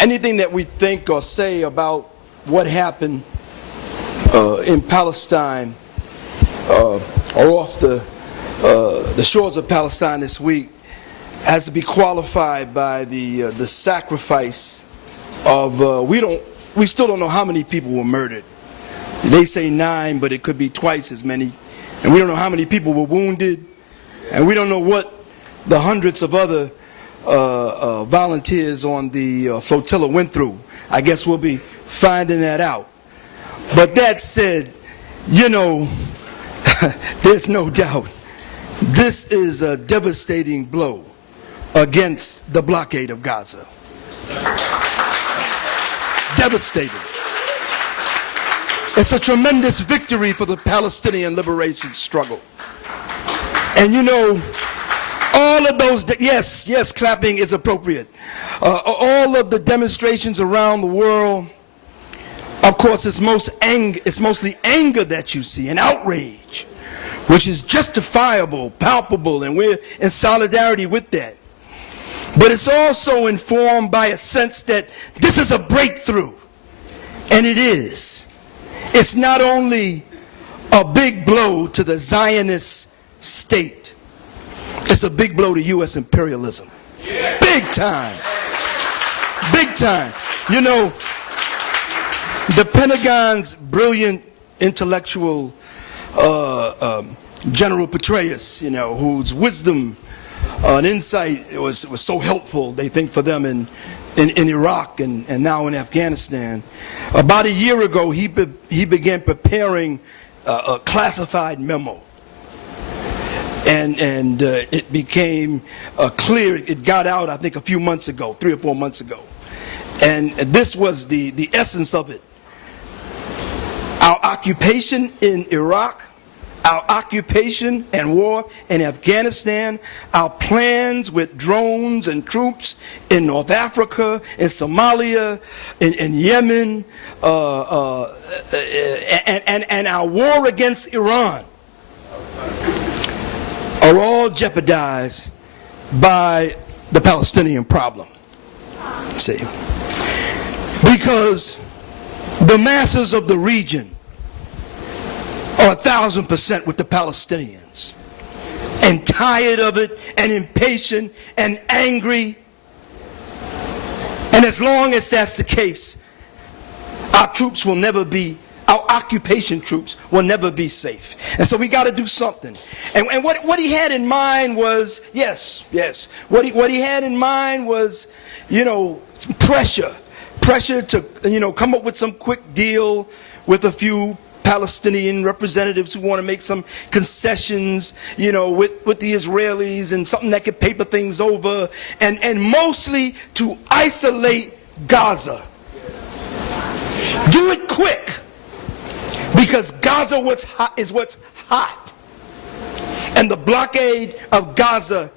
anything that we think or say about what happened in Palestine or off the shores of Palestine this week has to be qualified by the sacrifice of we still don't know how many people were murdered. They say 9, but it could be twice as many, and we don't know how many people were wounded, and we don't know what the hundreds of other volunteers on the flotilla went through. I guess we'll be finding that out. But that said, there's no doubt this is a devastating blow against the blockade of Gaza. Devastating. It's a tremendous victory for the Palestinian liberation struggle. And all of those, yes, clapping is appropriate. All of the demonstrations around the world, of course, it's mostly anger that you see and outrage, which is justifiable, palpable, and we're in solidarity with that. But it's also informed by a sense that this is a breakthrough, and it is. It's not only a big blow to the Zionist state, it's a big blow to U.S. imperialism. Big time. Big time. The Pentagon's brilliant intellectual General Petraeus, whose wisdom and insight was so helpful, they think, for them in Iraq and now in Afghanistan. About a year ago, he began preparing a classified memo. And it became clear, it got out, I think, a few months ago, 3 or 4 months ago. And this was the essence of it. Our occupation in Iraq, our occupation and war in Afghanistan, our plans with drones and troops in North Africa, in Somalia, in Yemen, and our war against Iran are all jeopardized by the Palestinian problem. See? Because the masses of the region are 1,000% with the Palestinians, and tired of it, and impatient, and angry. And as long as that's the case, our troops will never be, our occupation troops will never be safe. And so we got to do something. And what he had in mind was, what he had in mind was, pressure to, come up with some quick deal with a few Palestinian representatives who want to make some concessions, with the Israelis, and something that could paper things over, and mostly to isolate Gaza. Do it quick, because Gaza is what's hot. And the blockade of Gaza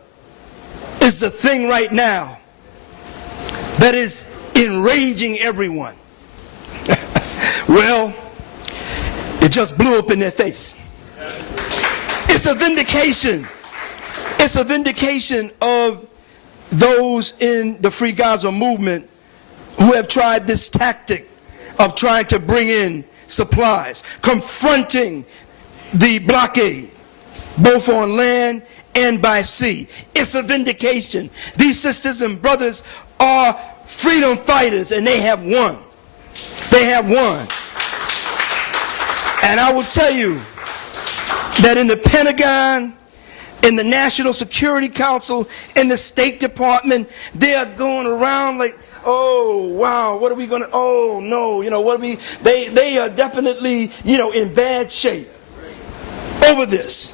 is the thing right now that is enraging everyone. Well, it just blew up in their face. It's a vindication. It's a vindication of those in the Free Gaza movement who have tried this tactic of trying to bring in supplies, confronting the blockade, both on land and by sea. It's a vindication. These sisters and brothers are freedom fighters, and they have won. They have won. And I will tell you that in the Pentagon, in the National Security Council, in the State Department, they are going around like, oh, wow, what are we going to, oh, no, what are we, they are definitely, in bad shape over this.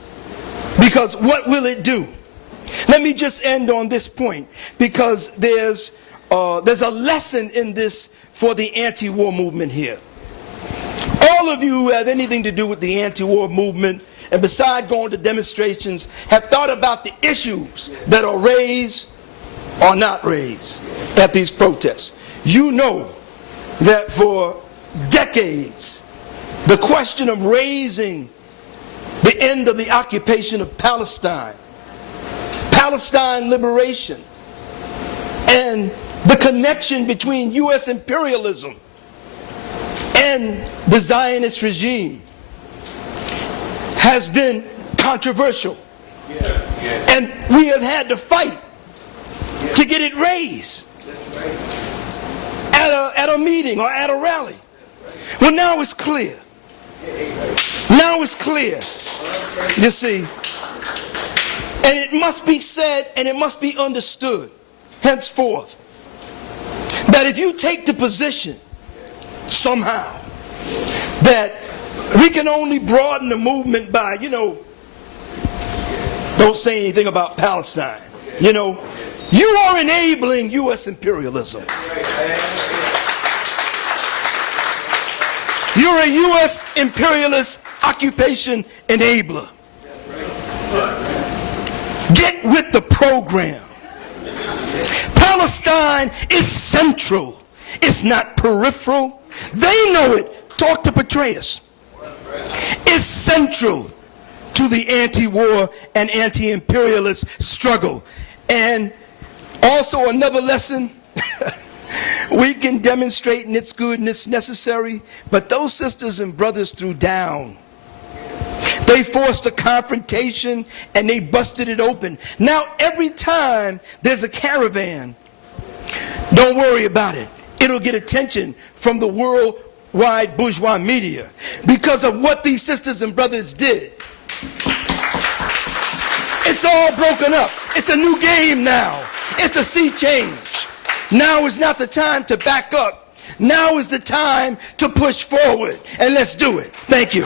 Because what will it do? Let me just end on this point, because there's a lesson in this for the anti-war movement here. All of you who have anything to do with the anti-war movement, and besides going to demonstrations, have thought about the issues that are raised or not raised at these protests. You know that for decades, the question of raising the end of the occupation of Palestine, Palestine liberation, and the connection between U.S. imperialism and the Zionist regime has been controversial. And we have had to fight to get it raised at a meeting or at a rally. Well, now it's clear. Now it's clear. You see, and it must be said and it must be understood henceforth that if you take the position somehow that we can only broaden the movement by, don't say anything about Palestine, you are enabling U.S. imperialism. You're a U.S. imperialist occupation enabler. Get with the program. Palestine is central. It's not peripheral. They know it. Talk to Petraeus. It's central to the anti-war and anti-imperialist struggle. And also another lesson, we can demonstrate and it's good and it's necessary, but those sisters and brothers threw down. They forced a confrontation and they busted it open. Now every time there's a caravan, don't worry about it. It'll get attention from the worldwide bourgeois media because of what these sisters and brothers did. It's all broken up. It's a new game now. It's a sea change. Now is not the time to back up. Now is the time to push forward. And let's do it. Thank you.